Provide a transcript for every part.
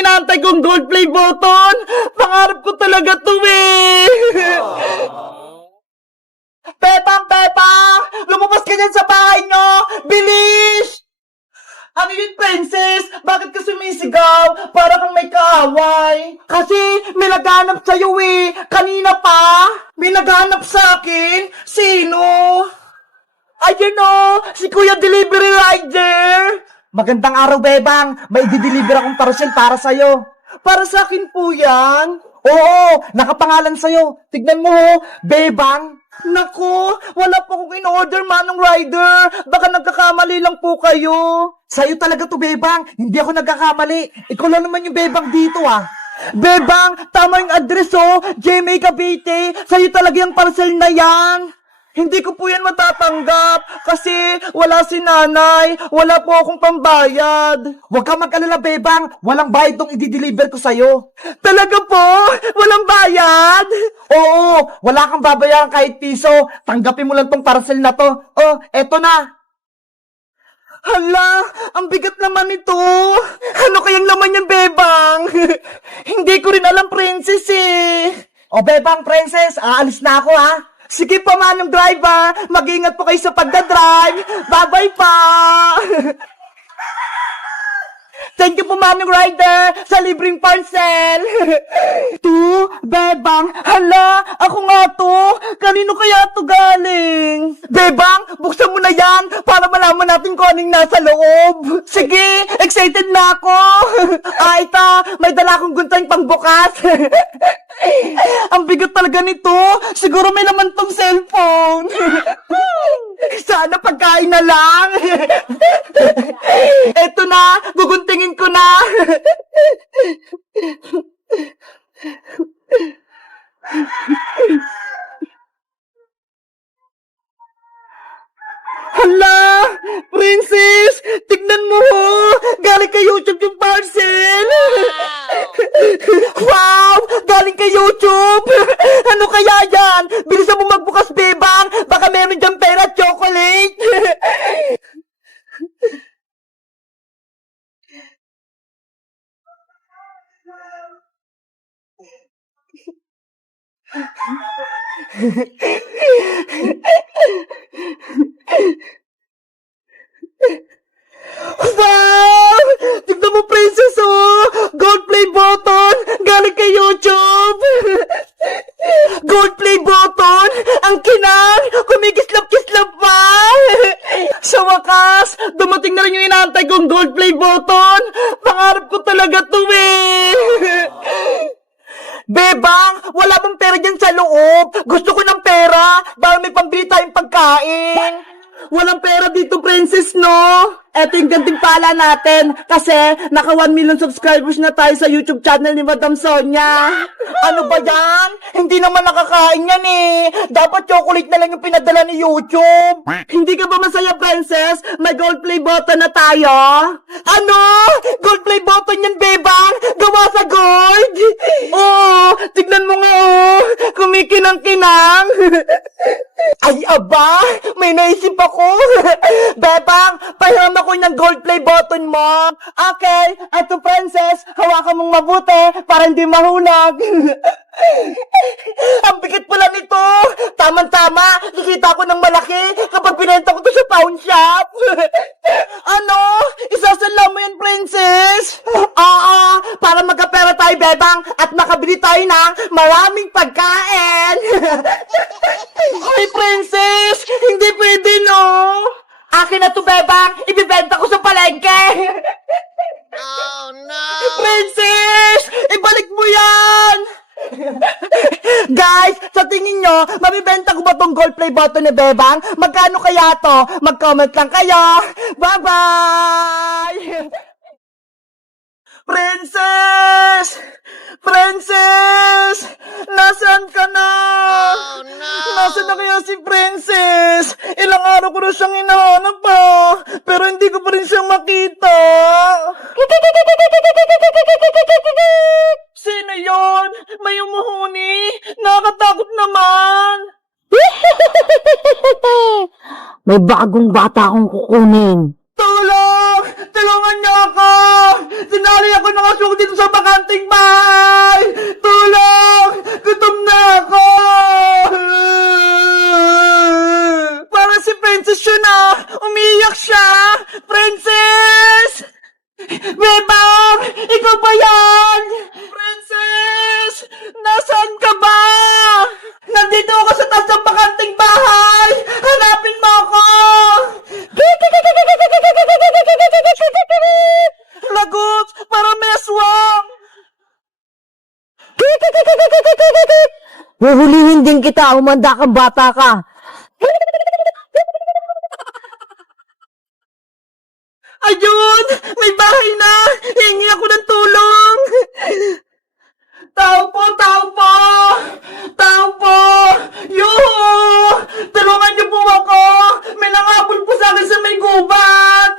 yung inaantay kong gold play button. Pangarap ko talaga to eh. Pepang! Lumabas ka dyan sa bahay nyo! Bilis! Ano yun, princess? Bakit ka sumisigaw? Para kang may kaaway. Kasi may naghanap sa'yo eh. Kanina pa. May naghanap sa akin. Sino? Ayun o! Si Kuya Delivery Rider! Magandang araw, Bebang. May i-deliver akong parcel para sa'yo. Para sa akin po yan? Oo, nakapangalan sa'yo. Tignan mo, Bebang. Naku, wala po akong in-order, Manong Rider. Baka nagkakamali lang po kayo. Sa'yo talaga to, Bebang. Hindi ako nagkakamali. Ikaw lang naman yung Bebang dito, ah. Bebang, tama yung address, oh. GMA Cavite. Sa'yo talaga yung parcel na yan. Hindi ko po yan matatanggap kasi wala si nanay, wala po akong pambayad. Huwag kang mag-alala, Bebang. Walang bayad tong i-deliver ko sa'yo. Talaga po? Walang bayad? Oo, wala kang babayaran kahit piso. Tanggapin mo lang tong parcel na to. Oh, eto na. Hala, ang bigat naman ito. Ano kayang laman yan, Bebang? Hindi ko rin alam, princess eh. O, Bebang, princess, aalis na ako ha. Sige pa, Manong driver. Mag-ingat po kayo sa pagdadrive. Bye-bye pa. Thank you po, Manong Rider, sa libreng parcel. Bebang, hala, ako nga to. Kanino kaya to galing? Bebang, buksan mo na yan para malaman natin kung anong nasa loob. Sige, excited na ako. Ito, may dala akong guntang pangbukas. Ang bigat talaga nito. Siguro may laman tong cellphone. Sana pagkain na lang. Eto na, guguntingin ko na. Hala! Princess! Tignan mo! Galing kay YouTube yung parcel! Wow! Galing kay YouTube! Ano kaya yan? Bilisan mo magbukas, Bebang! Baka meron dyan pera at chocolate! Wow! Tignan mo, princess, oh! Gold play button! Galing kay YouTube! Gold play button! Ang kinang! Kumikislap-kislap pa! Sa wakas, dumating na rin yung inaantay kong gold play button! Pangarap ko talaga to eh! Bebang, wala bang pera dyan sa loob? Gusto ko ng pera, para may pambili tayong pagkain. Walang pera dito, princess, no? Eto yung ganting pala natin kasi naka 1 million subscribers na tayo sa YouTube channel ni Madam Sonia. Ano ba yan? Hindi naman nakakain yan eh. Dapat chocolate na lang yung pinadala ni YouTube. Hindi ka ba masaya, princess? May gold play button na tayo. Ano? Gold play button yan, Bebang? Gawa sa gold? Oo, tignan mo nga oh. Kumikinang-kinang. Ay, aba, may naisip ako. Bebang, pahiram ako ng gold play button mo. Okay, eto princess, hawakan mong mabuti para hindi mahulog. Ang bigat pala nito. Tama-tama, nakita ko ng malaki kapag pinenta ko to sa pawn shop. Ano? Isasala mo yan, princess? Oo, para magkapera tayo, Bebang, at makabili tayo ng maraming pagkain. Ay, princess, hindi pwede, no? Akin na to, Bebang, ibibenta ko sa palengke. Oh no! Princess, ibalik mo yan. Guys, sa tingin nyo, mabibenta ko ba tong gold play button ni Bebang? Magkano kaya to? Mag-comment lang kayo. Bye-bye! Princess! Princess! Nasaan ka na? Oh no! Nasaan na kaya si Princess? Ilang araw ko na siyang hinahanap pa, pero hindi ko pa rin siyang makita. Sino yon? May umuhuni? Nakakatakot naman. May bagong bata akong kukunin. Tulong! Tulungan niyo ako! Sinali ako ng aswang dito sa bakanting bahay! Tulong! Gutom na ako! Parang si Princess yun ah! Umiiyak siya! Princess! Bebang! Ikaw ba yan? Princess! Nasaan ka ba? Nandito ako sa taas ng bakanting bahay! Hanapin mo ako! Lagot! Para may aswang! Huhulihin din kita, umanda kang bata ka. Ayun! May bahay na! Hingi ako ng tulong! Tao po! Tao po! Tao po! Yuhu! Tulungan niyo po ako! May nangabol po sa akin sa may gubat!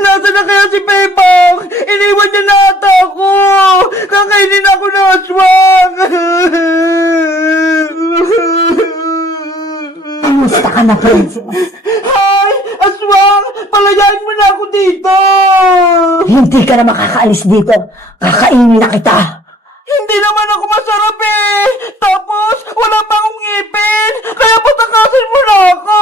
Nasaan na kaya si Bebang? Iniwan niya na ata ako! Kakainin ako ng aswang! Kamusta ka na, Princess? Hay! Aswang! Palayain mo na ako dito! Hindi ka na makakaalis dito. Kakainin na kita. Hindi naman ako masarap eh! Tapos, wala pa akong ngipin! Kaya patakasin mo na ako!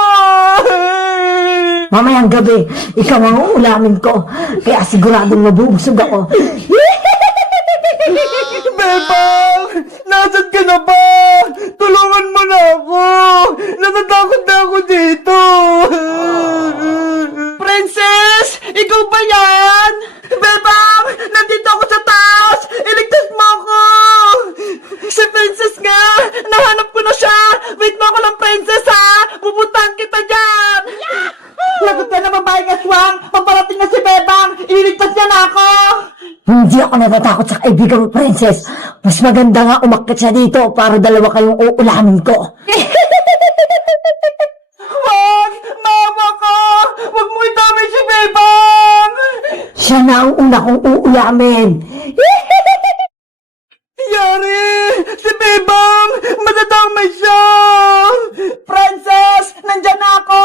Mamayang gabi, ikaw ang uulamin ko. Kaya siguradong mabubusog ako. Bebang! Nasaan ka na ba? Tulungan mo na ako! Natatakot na ako dito! Princess! Ikaw ba yan? Bebang! Nandito ako sa taas! Iligtas mo ako! Si Princess nga! Nahanap ko na siya! Wait mo ako lang, Princess, ha! Pupuntahan kita dyan! Lagot ka na babaeng aswang! Paparating na si Bebang! Iligtas niya na ako! Hindi ako natatakot sa kaibigan mo, Princess. Mas maganda nga umakyat siya dito para dalawa kayong uulamin ko. Wag! Mama ka! Wag mo idamay si Bebang! Siya na ang una kong uulamin. Yari! Si Bebang! Madadamay siya! Princess! Nandyan na ako!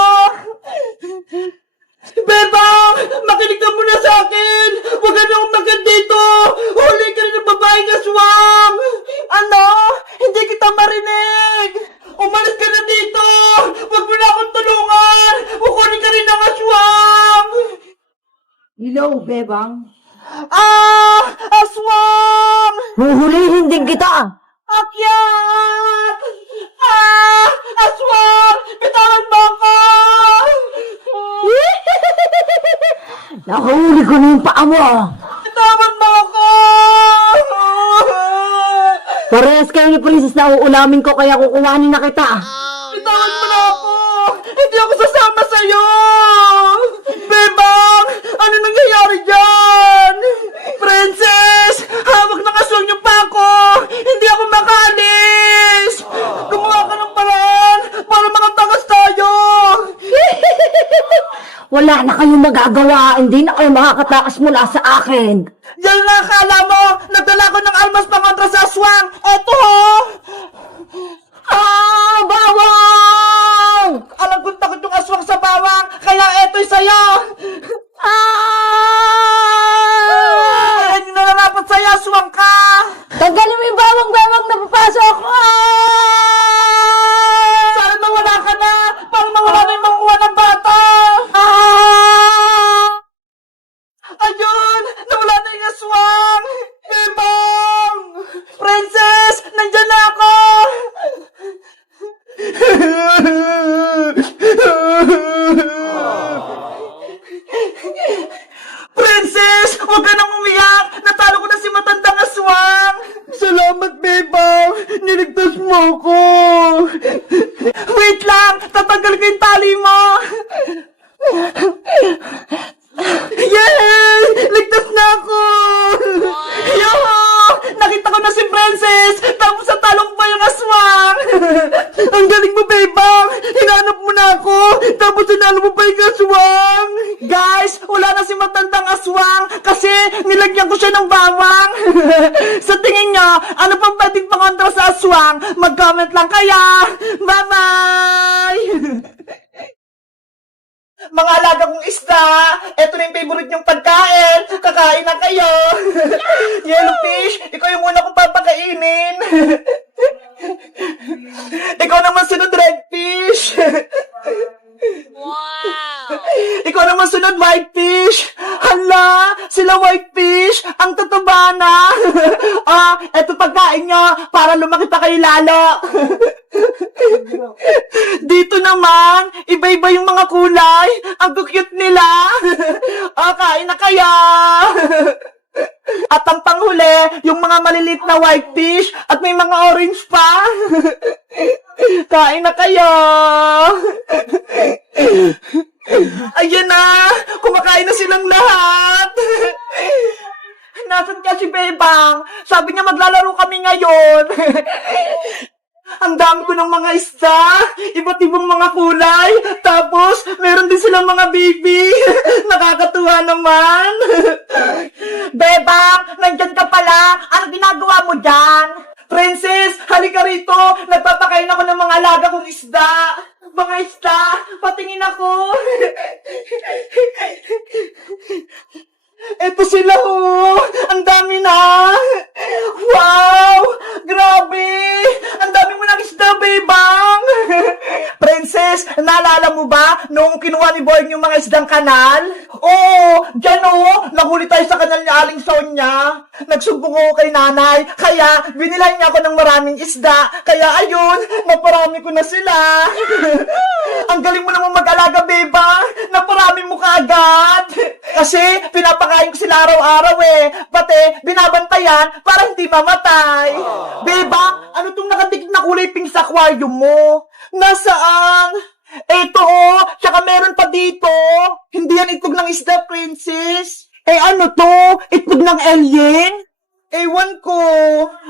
Bebang! Makinig ka muna sa akin! Huwag ka na umakyat dito! Huli ka rin ng babaeng aswang! Ano? Hindi kita marinig! Umalis ka na dito! Huwag mo na akong tulungan! Kukunin ka rin ng aswang! Hello, Bebang. Ah! Aswang! Huhulihin din kita. Akyat! Ah! Aswang! Bitawan mo ako! Nakahuli ko na yung paa mo. Bitawan mo ako! Parehas kayo ni Princess na uulamin ko kaya kukuhanin na kita. Bitawan mo na ako! Hindi ako sasama sa'yo! Bebang! Ano nangyayari dyan? Princess! Hawak ng aswang niyo pa ako! Hindi ako makaalis! Gumawa ka ng paraan para makatakas tayo! Wala na kayong magagawa. Hindi na kayo makakatakas mula sa akin. Yan na akala mo! Nagdala ko ng almas pangontra sa aswang! Eto ho! Ah! Bawang! Alam kong takot yung aswang sa bawang, kaya eto'y sa'yo! Ah! Ayan yung nararapat sa'yo, aswang ka! Tanggalin mo yung bawang-bawang na papasok. Sana nawala ka na! Para mawala na yung makuha ng bata! Ayun! Nawala na yung aswang! Bebang! Princess! Nandyan na ako! Princess! Huwag ka nang umiyak! Natalo ko na si matandang aswang! Salamat, Bebang! Niligtas mo ko! Wait lang! Tatanggal ko yung tali mo! Yay! Ligtas na ako! Yoo! Nakita ko na si Princess! Tapos natalong pa yung aswang! Ang galing mo, Bebang! Hinanap mo na ako! Tapos hinalo mo pa yung aswang! Guys! Wala na si matandang aswang kasi nilagyan ko siya ng bawang. Sa tingin nyo, ano pang pwedeng pangontra sa aswang? Mag-comment lang kaya. Bye-bye! Mga alaga kong isda, eto na yung favorite nyong pagkain. Kakain na kayo. Yellowfish, ikaw yung una kong papakainin. Ikaw naman sunod, redfish. Wow! Ikaw naman sunod, whitefish. Hala, sila whitefish, ang tataba na. Eto pagkain nyo, para lumaki pa kayo lalo. Dito naman, iba-iba yung mga kulay. Ang cute nila. Kain na kaya. At ang panghuli, yung mga maliliit na whitefish at may mga orange pa. Kain na kayo. Ayan na, kumakain na silang lahat. Nasaan ka si Bebang? Sabi niya maglalaro kami ngayon. Ang dami ko ng mga isda, iba't ibang mga kulay, tapos meron din silang mga baby. Nakakatuwa naman. Bebang, nandyan ka pala. Ano ginagawa mo dyan? Princess, halika rito. Nagpapakain ako ng mga alaga kong isda. Mga isda, patingin ako. Eto sila oh. Ang dami na. Wow! Grabe! Ang dami mo ng isda, Bebang! Princess, naalala mo ba nung kinuha ni Boy yung mga isdang kanal? Oo, dyan oh. Nahuli tayo sa kanal ni Aling Sonia. Nagsumbong ako kay nanay. Kaya, binilan niya ako ng maraming isda. Kaya ayun, naparami ko na sila. Ang galing mo naman mag-alaga, Bebang. Naparami mo kaagad. Kasi, pinapakain ko sila araw-araw eh. Pati, binabantayan para hindi mamatay. Bebang, ano tong nakatikit na kulay pink sa aquarium mo? Nasaan? Eto oh, tsaka meron pa dito. Hindi yan itlog ng isda, Princess. Eh ano to? Itlog ng alien? Ewan ko.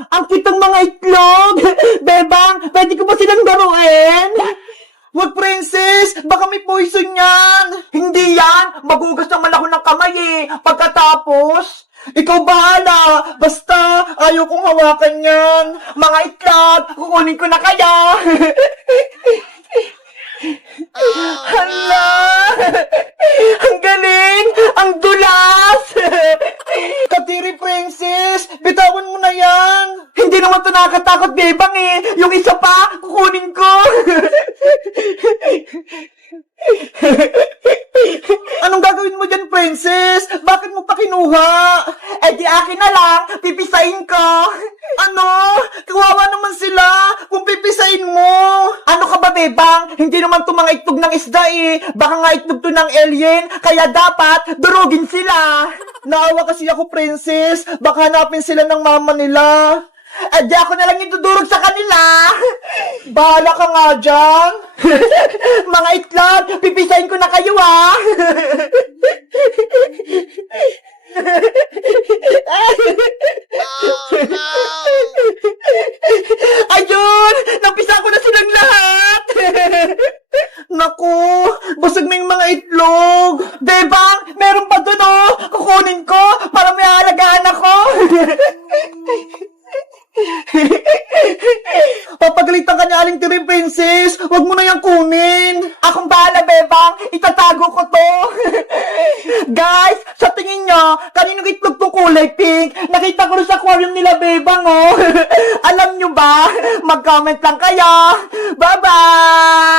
Ang kitang mga itlog. Bebang, pwede ko ba silang daruin? Wag, Princess! Baka may poison yan! Hindi yan! Magugas naman ako ng kamay eh! Pagkatapos, ikaw bahala! Basta, ayaw kong hawakan yan! Mga itlog, kukunin ko na kaya! Hala! Ang galing! Ang dulas! Katiri, Princess! Bitawan mo na yan! Hindi naman ito nakakatakot, Bebang eh! Yung isa pa, kukunin ko! Anong gagawin mo dyan, Princess? Bakit mo pa kinuha? Eh di akin na lang, pipisain ko. Ano? Kawawa naman sila kung pipisain mo. Ano ka ba, Bebang? Hindi naman to mga itlog ng isda eh. Baka nga itlog to ng alien, kaya dapat durugin sila. Naawa kasi ako, Princess. Baka hanapin sila ng mama nila. Eh di ako na lang idudurog sa kanila. Bahala ka nga dyan. Mga itlog, pipisain ko na kayo ah. Oh no! Ayun! Napisa ko na silang lahat! Naku! Busog na yung mga itlog! Bebang! Meron pa dun oh! Kukunin ko para may aalagaan ako! Papagalitan ka ni Aling Tiri, Princess! Huwag mo na yung kunin! Akong bahala, Bebang! Itatago ko to! Guys, sa tingin nyo, kaninong itlog tong kulay pink? Nakita ko rin sa aquarium nila, Bebang, oh! Alam nyo ba? Mag-comment lang kayo! Bye-bye!